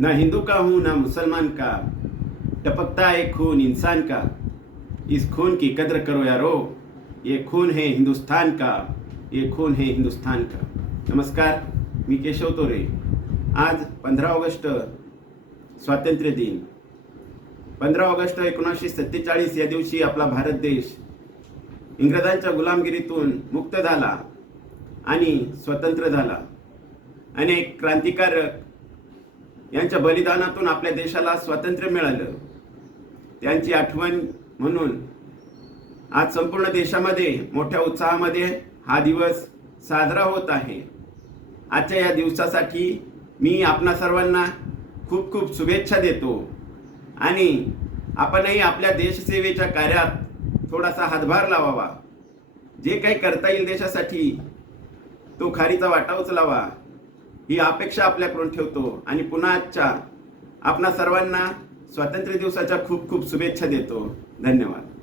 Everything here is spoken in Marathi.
ना हिंदू का हूँ ना मुसलमान का, टपकता है खून इंसान का। इस खून की कद्र करो यारो, ये खून है हिंदुस्तान का, ये खून है हिंदुस्तान का। नमस्कार, मी केशव तोरे। आज 15 ऑगस्ट स्वातंत्र्य दिन। 15 ऑगस्ट 1947 या दिवशी आपला भारत देश इंग्रजांच्या गुलामगिरीतून मुक्त झाला आणि स्वतंत्र झाला। अनेक क्रांतिकारक यांच्या बलिदानातून आपल्या देशाला स्वातंत्र्य मिळालं। त्यांची आठवण म्हणून आज संपूर्ण देशामध्ये मोठ्या उत्साहामध्ये हा दिवस साजरा होत आहे। आजच्या या दिवसासाठी मी आपणा सर्वांना खूप खूप शुभेच्छा देतो आणि आपणही आपल्या देशसेवेच्या कार्यात थोडासा हातभार लावावा। जे काही करता येईल देशासाठी तो खारीचा वाटा उचलावा, ही अपेक्षा आपल्याकडून ठेवतो आणि पुन्हा आजच्या आपणा सर्वांना स्वातंत्र्य दिवसाच्या खूप खूप शुभेच्छा देतो। धन्यवाद।